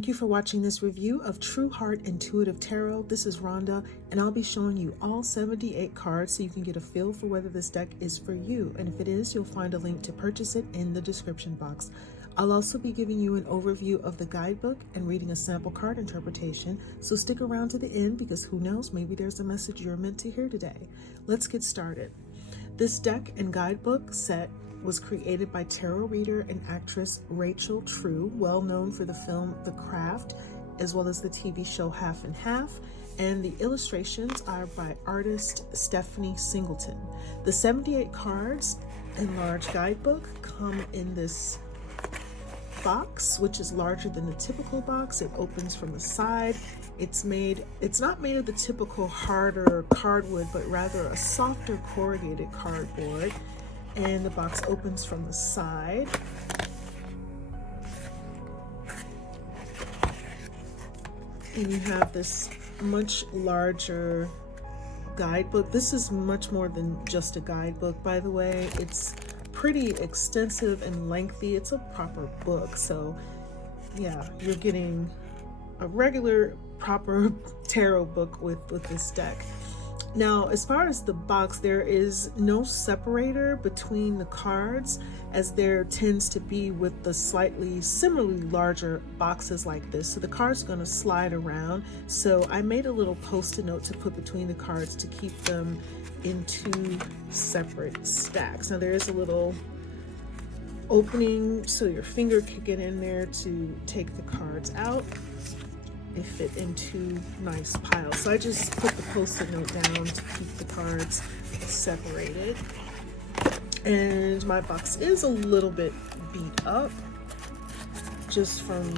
Thank you for watching this review of True Heart Intuitive Tarot. This is Rhonda, and I'll be showing you all 78 cards so you can get a feel for whether this deck is for you. And if it is, you'll find a link to purchase it in the description box. I'll also be giving you an overview of the guidebook and reading a sample card interpretation, so stick around to the end because who knows, maybe there's a message you're meant to hear today. Let's get started. This deck and guidebook set was created by tarot reader and actress Rachel True, well known for the film The Craft, as well as the TV show Half and Half, and the illustrations are by artist Stephanie Singleton. The 78 cards and large guidebook come in this box, which is larger than the typical box. It opens from the side. It's not made of the typical harder cardwood, but rather a softer corrugated cardboard. And the box opens from the side. And you have this much larger guidebook. This is much more than just a guidebook, by the way. It's pretty extensive and lengthy. It's a proper book. So yeah, you're getting a regular, proper tarot book with this deck. Now, as far as the box, there is no separator between the cards, as there tends to be with the similarly larger boxes like this. So the cards are going to slide around. So I made a little post-it note to put between the cards to keep them in two separate stacks. Now there is a little opening so your finger could get in there to take the cards out. They fit in two nice piles. So I just put the post-it note down to keep the cards separated. And my box is a little bit beat up just from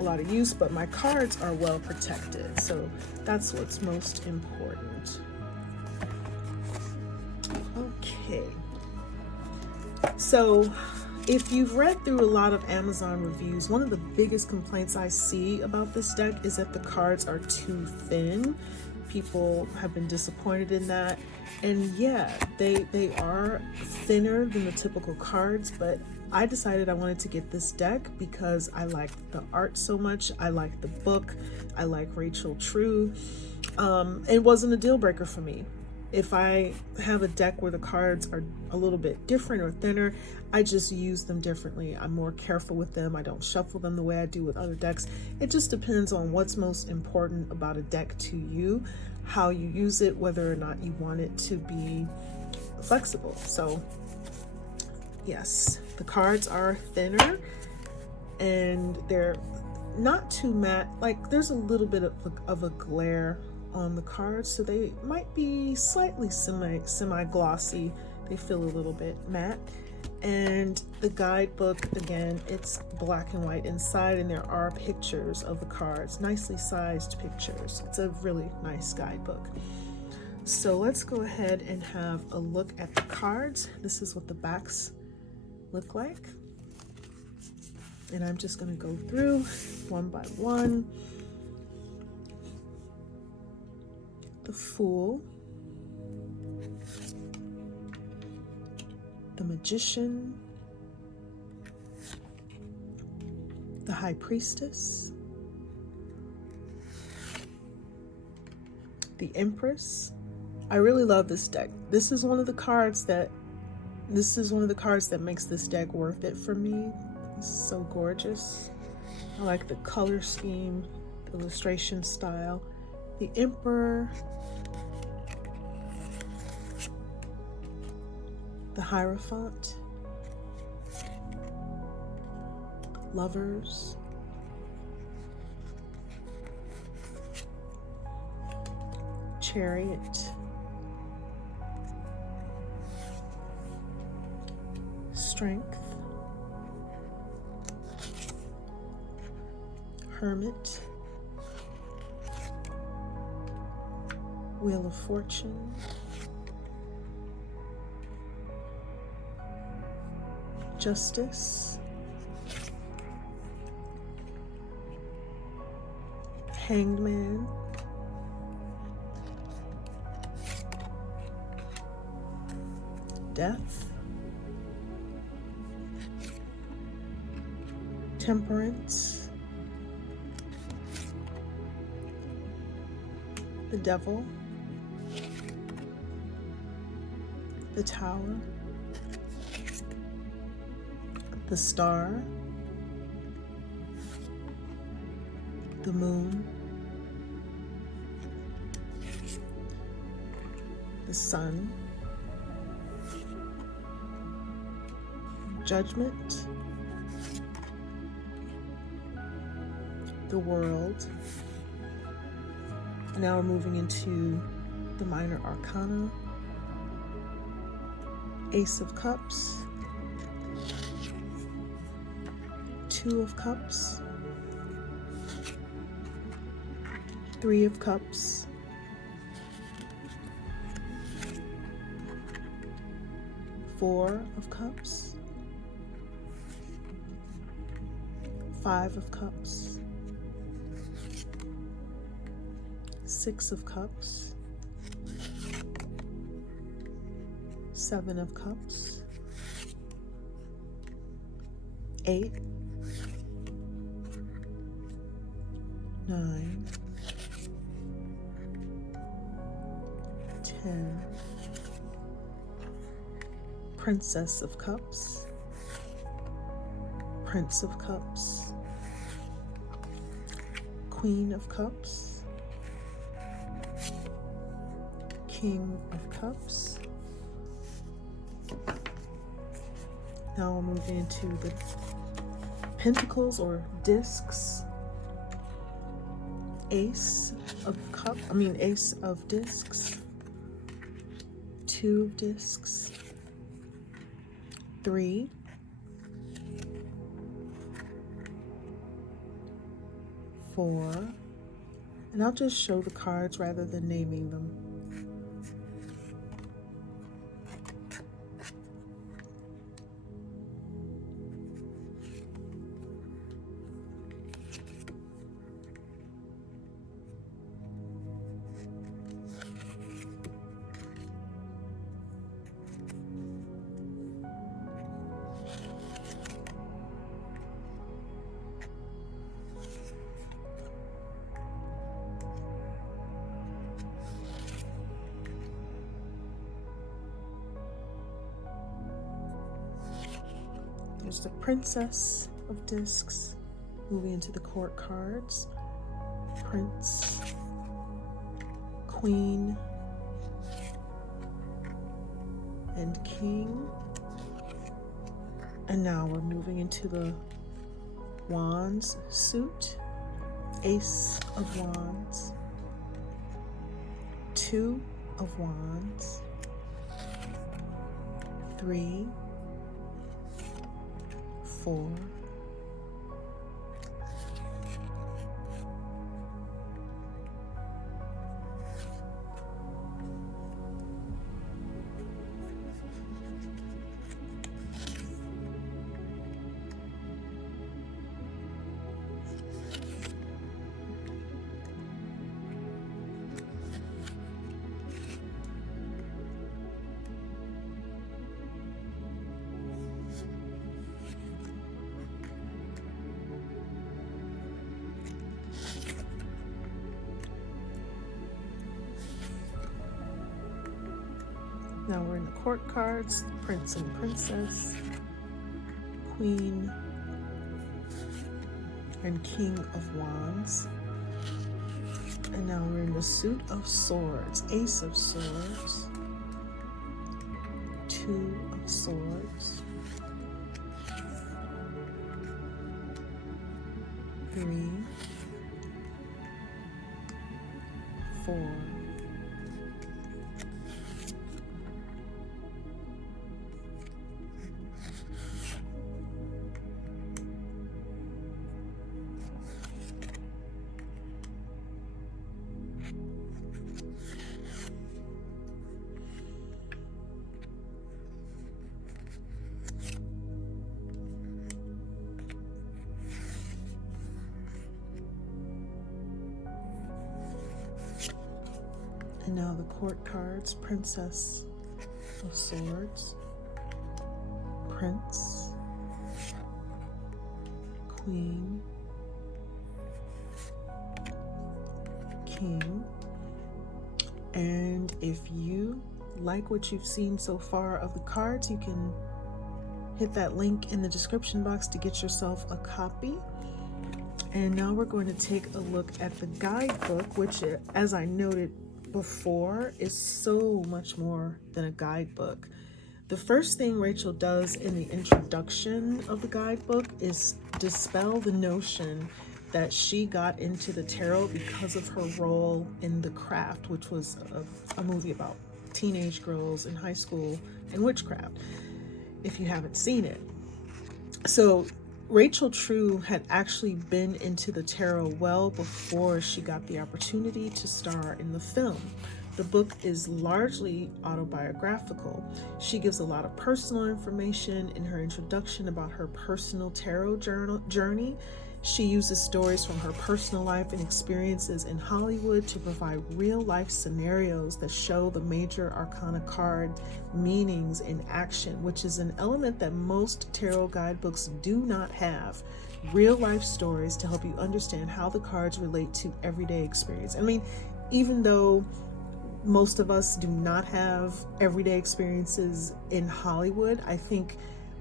a lot of use, but my cards are well protected. So that's what's most important. Okay. So if you've read through a lot of Amazon reviews, one of the biggest complaints I see about this deck is that the cards are too thin. People have been disappointed in that. And yeah, they are thinner than the typical cards, but I decided I wanted to get this deck because I liked the art so much. I liked the book. I like Rachel True. It wasn't a deal breaker for me. If I have a deck where the cards are a little bit different or thinner, I just use them differently. I'm more careful with them. I don't shuffle them the way I do with other decks. It just depends on what's most important about a deck to you, how you use it, whether or not you want it to be flexible. So yes, the cards are thinner and they're not too matte. Like there's a little bit of a glare on the cards, so they might be slightly semi-glossy. They feel a little bit matte. And the guidebook, again, it's black and white inside, and there are pictures of the cards, nicely sized pictures. It's a really nice guidebook. So let's go ahead and have a look at the cards. This is what the backs look like. And I'm just going to go through one by one. The Fool, the Magician, the High Priestess, the Empress. I really love this deck. This is one of the cards that makes this deck worth it for me. This is so gorgeous. I like the color scheme, the illustration style. The Emperor, the Hierophant, Lovers, Chariot, Strength, Hermit, Wheel of Fortune, Justice, Hanged Man, Death, Temperance, the Devil, the Tower, the Star, the Moon, the Sun, Judgment, the World. Now we're moving into the Minor Arcana, Ace of Cups, Two of Cups, Three of Cups, Four of Cups, Five of Cups, Six of Cups, Seven of Cups, Eight, 9, 10, Princess of Cups, Prince of Cups, Queen of Cups, King of Cups. Now we'll move into the Pentacles or discs. Ace of discs, Two of discs, 3, 4, and I'll just show the cards rather than naming them. There's the Princess of Discs. Moving into the court cards. Prince, Queen, and King. And now we're moving into the Wands suit. Ace of Wands, Two of Wands, 3, 4, Now we're in the court cards, Prince and Princess, Queen, and King of Wands. And now we're in the suit of swords, Ace of Swords, Two of Swords, 3, 4, 5. And now the court cards, Princess of Swords, Prince, Queen, King, And if you like what you've seen so far of the cards, you can hit that link in the description box to get yourself a copy. And now we're going to take a look at the guidebook, which, as I noted before, is so much more than a guidebook. The first thing Rachel does in the introduction of the guidebook is dispel the notion that she got into the tarot because of her role in The Craft, which was a movie about teenage girls in high school and witchcraft, if you haven't seen it. So Rachel True had actually been into the tarot well before she got the opportunity to star in the film. The book is largely autobiographical. She gives a lot of personal information in her introduction about her personal tarot journey. She uses stories from her personal life and experiences in Hollywood to provide real-life scenarios that show the major arcana card meanings in action, which is an element that most tarot guidebooks do not have. Real-life stories to help you understand how the cards relate to everyday experience. I mean, even though most of us do not have everyday experiences in Hollywood, I think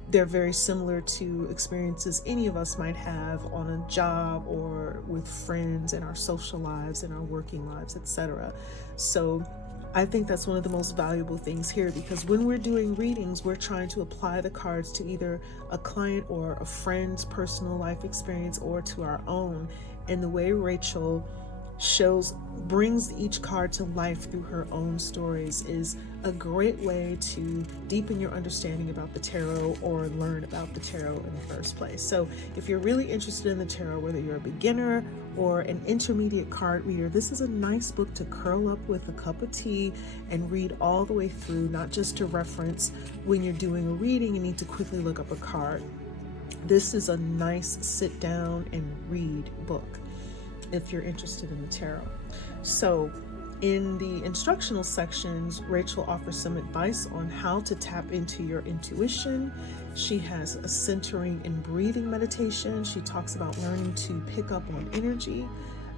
they're very similar to experiences any of us might have on a job or with friends in our social lives, in our working lives, etc. So I think that's one of the most valuable things here, because when we're doing readings, we're trying to apply the cards to either a client or a friend's personal life experience or to our own. And the way Rachel brings each card to life through her own stories is a great way to deepen your understanding about the tarot or learn about the tarot in the first place. So if you're really interested in the tarot, whether you're a beginner or an intermediate card reader, this is a nice book to curl up with a cup of tea and read all the way through, not just to reference when you're doing a reading and need to quickly look up a card. This is a nice sit down and read book if you're interested in the tarot. So in the instructional sections, Rachel offers some advice on how to tap into your intuition. She has a centering and breathing meditation. She talks about learning to pick up on energy,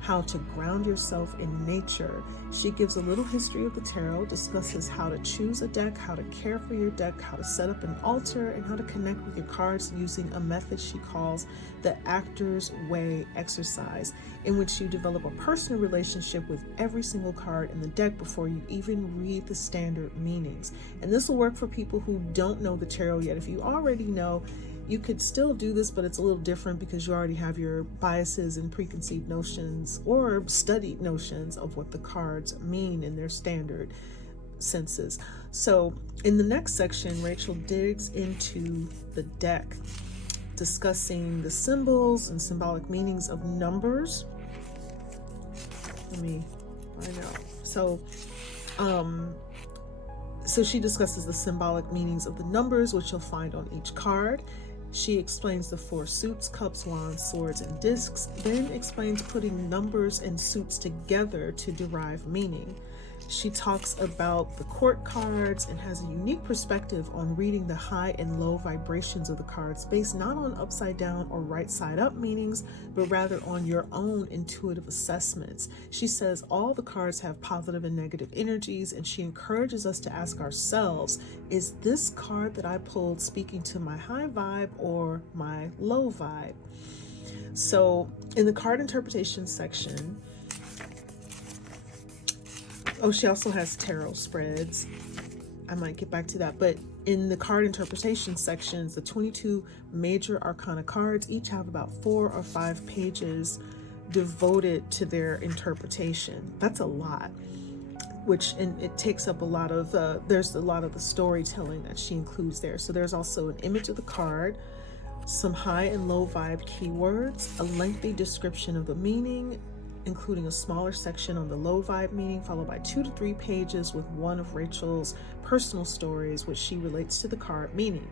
how to ground yourself in nature. She gives a little history of the tarot, discusses how to choose a deck, how to care for your deck, how to set up an altar, and how to connect with your cards using a method she calls the Actor's Way exercise, in which you develop a personal relationship with every single card in the deck before you even read the standard meanings. And this will work for people who don't know the tarot yet. If you already know, you could still do this, but it's a little different because you already have your biases and preconceived notions or studied notions of what the cards mean in their standard senses. So in the next section, Rachel digs into the deck, discussing the symbols and symbolic meanings of numbers. Let me find out. So she discusses the symbolic meanings of the numbers, which you'll find on each card. She explains the 4 suits, cups, wands, swords, and discs, then explains putting numbers and suits together to derive meaning. She talks about the court cards and has a unique perspective on reading the high and low vibrations of the cards based not on upside down or right side up meanings, but rather on your own intuitive assessments. She says all the cards have positive and negative energies, and she encourages us to ask ourselves, is this card that I pulled speaking to my high vibe or my low vibe? So in the card interpretation section, she also has tarot spreads. I might get back to that. But in the card interpretation sections, the 22 major arcana cards each have about 4 or 5 pages devoted to their interpretation. That's a lot, and it takes up a lot of there's a lot of the storytelling that she includes there. So there's also an image of the card, some high and low vibe keywords, a lengthy description of the meaning, including a smaller section on the low vibe meaning, followed by 2 to 3 pages with one of Rachel's personal stories, which she relates to the card meaning.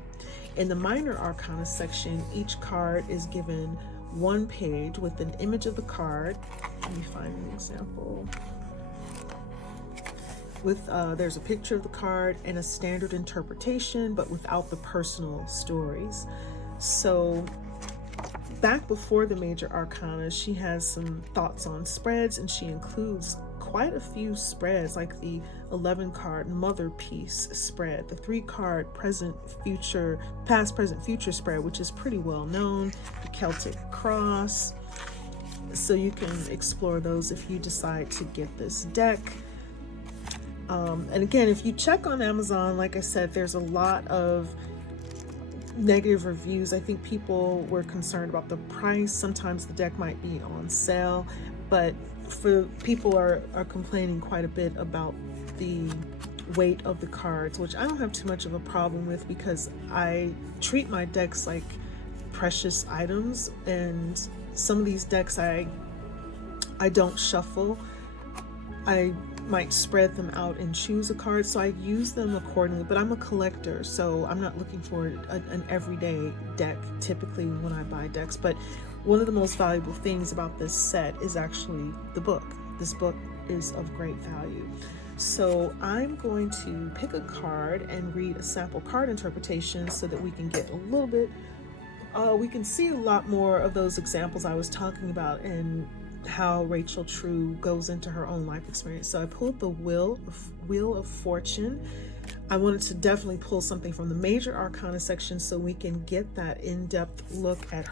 In the minor arcana section, each card is given 1 page with an image of the card. Let me find an example. There's a picture of the card and a standard interpretation, but without the personal stories. So back before the major arcana, she has some thoughts on spreads, and she includes quite a few spreads, like the 11 card Mother Piece spread, the 3 card Past, Present, Future spread, which is pretty well known, the Celtic Cross. So you can explore those if you decide to get this deck. And again, if you check on Amazon, like I said, there's a lot of negative reviews. I think people were concerned about the price. Sometimes the deck might be on sale, but people are complaining quite a bit about the weight of the cards, which I don't have too much of a problem with, because I treat my decks like precious items, and some of these decks I don't shuffle. I might spread them out and choose a card, so I use them accordingly. But I'm a collector, so I'm not looking for an everyday deck typically when I buy decks. But one of the most valuable things about this set is actually the book. This book is of great value. So I'm going to pick a card and read a sample card interpretation so that we can get a little bit, we can see a lot more of those examples I was talking about and how Rachel True goes into her own life experience. So I pulled the Wheel of Fortune. I wanted to definitely pull something from the Major Arcana section so we can get that in-depth look at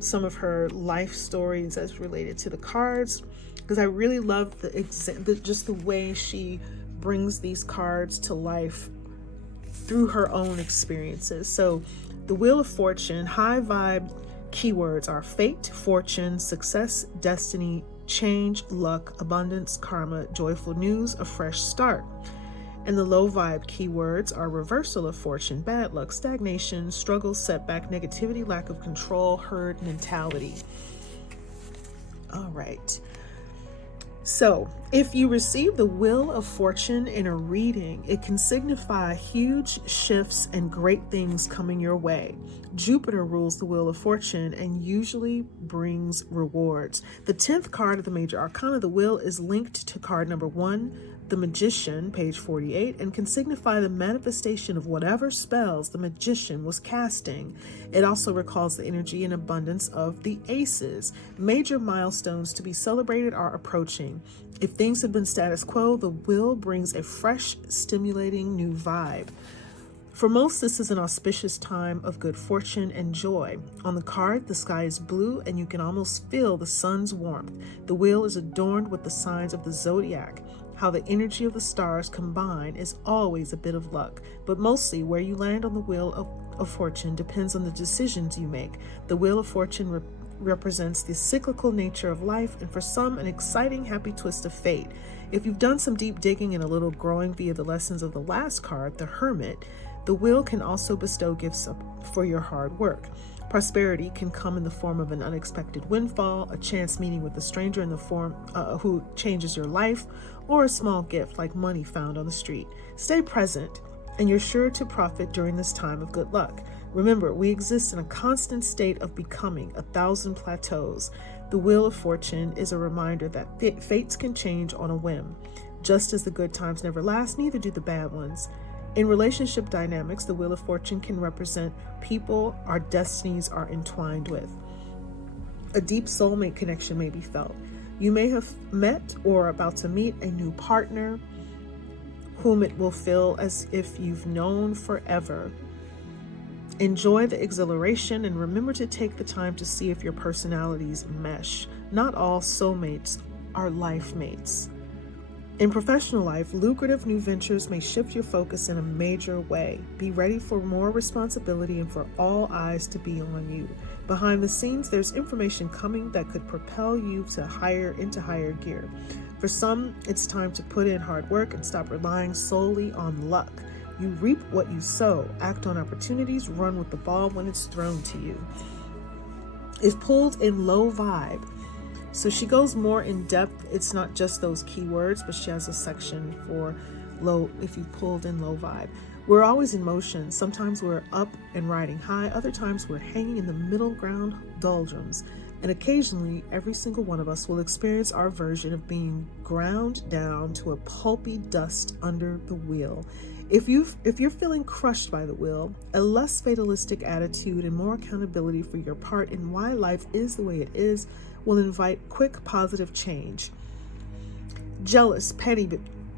some of her life stories as related to the cards, because I really love just the way she brings these cards to life through her own experiences. So the Wheel of Fortune, high vibe keywords are fate, fortune, success, destiny, change, luck, abundance, karma, joyful news, a fresh start. And the low vibe keywords are reversal of fortune, bad luck, stagnation, struggle, setback, negativity, lack of control, herd mentality. All right. So if you receive the Wheel of Fortune in a reading, it can signify huge shifts and great things coming your way. Jupiter rules the Wheel of Fortune and usually brings rewards. The 10th card of the Major Arcana, the Wheel, is linked to card number 1, the Magician, page 48, and can signify the manifestation of whatever spells the magician was casting. It also recalls the energy and abundance of the Aces. Major milestones to be celebrated are approaching. If things have been status quo, the Wheel brings a fresh, stimulating new vibe. For most, this is an auspicious time of good fortune and joy. On the card, the sky is blue and you can almost feel the sun's warmth. The Wheel is adorned with the signs of the zodiac. How the energy of the stars combine is always a bit of luck, but mostly where you land on the Wheel of Fortune depends on the decisions you make. The Wheel of Fortune represents the cyclical nature of life, and for some, an exciting, happy twist of fate. If you've done some deep digging and a little growing via the lessons of the last card, the Hermit, the Wheel can also bestow gifts for your hard work. Prosperity can come in the form of an unexpected windfall, a chance meeting with a stranger in the form who changes your life, or a small gift like money found on the street. Stay present, and you're sure to profit during this time of good luck. Remember, we exist in a constant state of becoming, 1,000 plateaus. The Wheel of Fortune is a reminder that fates can change on a whim. Just as the good times never last, neither do the bad ones. In relationship dynamics, the Wheel of Fortune can represent people our destinies are entwined with. A deep soulmate connection may be felt. You may have met or are about to meet a new partner whom it will feel as if you've known forever. Enjoy the exhilaration and remember to take the time to see if your personalities mesh. Not all soulmates are life mates. In professional life, lucrative new ventures may shift your focus in a major way. Be ready for more responsibility and for all eyes to be on you. Behind the scenes, there's information coming that could propel you into higher gear. For some, it's time to put in hard work and stop relying solely on luck. You reap what you sow. Act on opportunities. Run with the ball when it's thrown to you. If pulled in low vibe, so she goes more in depth. It's not just those keywords, but she has a section for low, if you pulled in low vibe. We're always in motion. Sometimes we're up and riding high. Other times we're hanging in the middle ground doldrums. And occasionally, every single one of us will experience our version of being ground down to a pulpy dust under the wheel. If you're feeling crushed by the wheel, a less fatalistic attitude and more accountability for your part in why life is the way it is will invite quick positive change. jealous, petty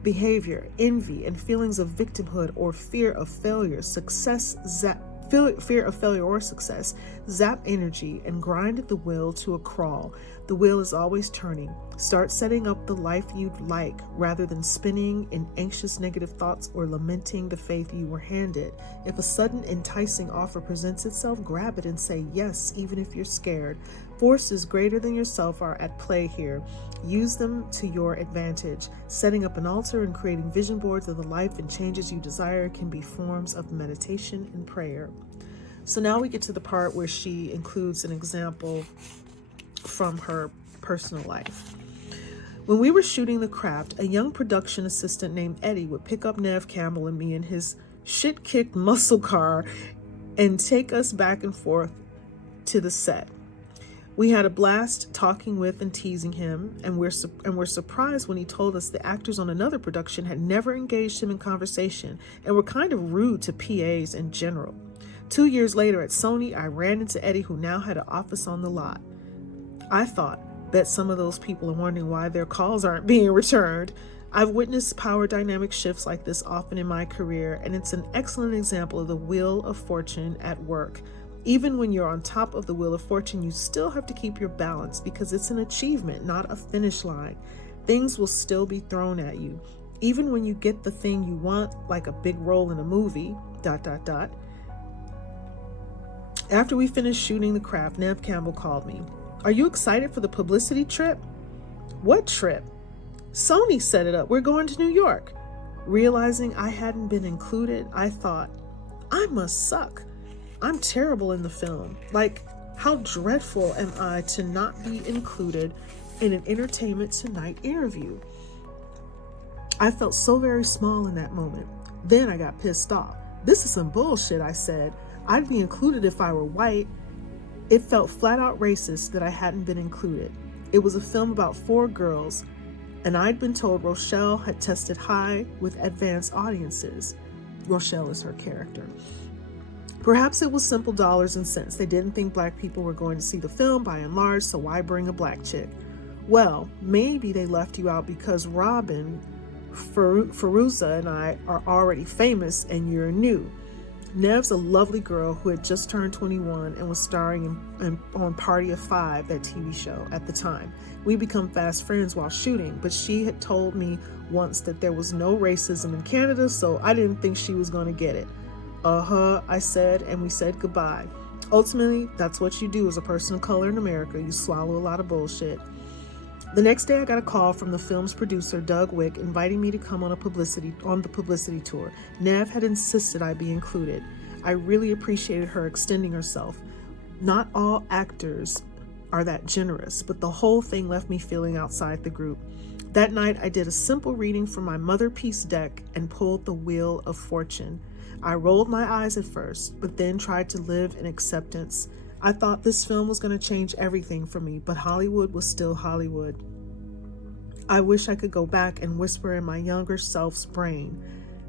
behavior, envy, and feelings of victimhood or fear of failure, fear of failure or success, zap energy and grind the wheel to a crawl. The wheel is always turning. Start setting up the life you'd like rather than spinning in anxious negative thoughts or lamenting the faith you were handed. If a sudden enticing offer presents itself, grab it and say yes, even if you're scared. Forces greater than yourself are at play here. Use them to your advantage. Setting up an altar and creating vision boards of the life and changes you desire can be forms of meditation and prayer. So now we get to the part where she includes an example from her personal life. When we were shooting The Craft, a young production assistant named Eddie would pick up Neve Campbell and me in his shit-kicked muscle car and take us back and forth to the set. We had a blast talking with and teasing him, and we're surprised when he told us the actors on another production had never engaged him in conversation and were kind of rude to PAs in general. 2 years later at Sony, I ran into Eddie, who now had an office on the lot. I thought, bet some of those people are wondering why their calls aren't being returned. I've witnessed power dynamic shifts like this often in my career, and it's an excellent example of the wheel of fortune at work. Even when you're on top of the wheel of fortune, you still have to keep your balance because it's an achievement, not a finish line. Things will still be thrown at you. Even when you get the thing you want, like a big role in a movie, ... After we finished shooting The Craft, Neve Campbell called me. Are you excited for the publicity trip? What trip? Sony set it up. We're going to New York. Realizing I hadn't been included, I thought, I must suck. I'm terrible in the film. Like, how dreadful am I to not be included in an Entertainment Tonight interview? I felt so very small in that moment. Then I got pissed off. This is some bullshit, I said. I'd be included if I were white. It felt flat out racist that I hadn't been included. It was a film about 4 girls, and I'd been told Rochelle had tested high with advanced audiences. Rochelle is her character. Perhaps it was simple dollars and cents. They didn't think black people were going to see the film by and large, so why bring a black chick? Well, maybe they left you out because Robin, Fairuza, and I are already famous and you're new. Neve's a lovely girl who had just turned 21 and was starring on Party of 5, that TV show, at the time. We become fast friends while shooting, but she had told me once that there was no racism in Canada, so I didn't think she was going to get it. I said, and we said goodbye. Ultimately, that's what you do as a person of color in America. You swallow a lot of bullshit. The next day, I got a call from the film's producer, Doug Wick, inviting me to come on the publicity tour. Neve had insisted I be included. I really appreciated her extending herself. Not all actors are that generous, but the whole thing left me feeling outside the group. That night, I did a simple reading from my Mother Peace deck and pulled the Wheel of Fortune. I rolled my eyes at first, but then tried to live in acceptance. I thought this film was going to change everything for me, but Hollywood was still Hollywood. I wish I could go back and whisper in my younger self's brain,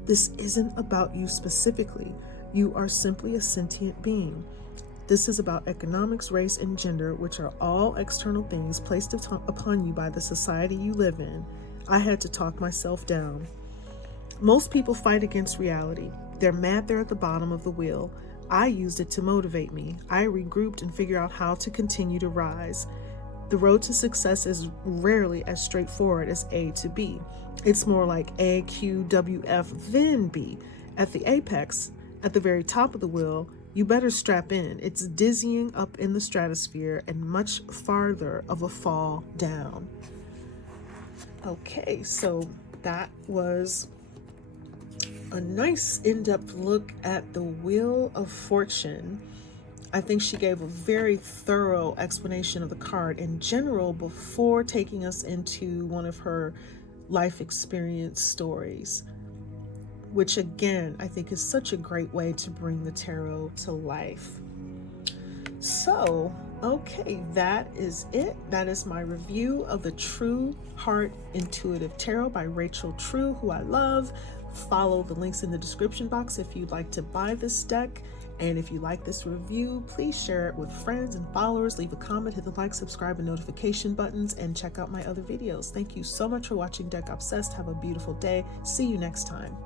this isn't about you specifically. You are simply a sentient being. This is about economics, race, and gender, which are all external things placed upon you by the society you live in. I had to talk myself down. Most people fight against reality. They're mad they're at the bottom of the wheel. I used it to motivate me. I regrouped and figured out how to continue to rise. The road to success is rarely as straightforward as A to B. It's more like A, Q, W, F, then B. At the apex, at the very top of the wheel, you better strap in. It's dizzying up in the stratosphere and much farther of a fall down. Okay, so that was a nice in-depth look at the Wheel of Fortune. I think she gave a very thorough explanation of the card in general before taking us into one of her life experience stories, which again, I think is such a great way to bring the tarot to life. So, okay, that is it. That is my review of the True Heart Intuitive Tarot by Rachel True, who I love. Follow the links in the description box if you'd like to buy this deck. And if you like this review, please share it with friends and followers, leave a comment, hit the like, subscribe, and notification buttons, and check out my other videos. Thank you so much for watching Deck Obsessed. Have a beautiful day. See you next time.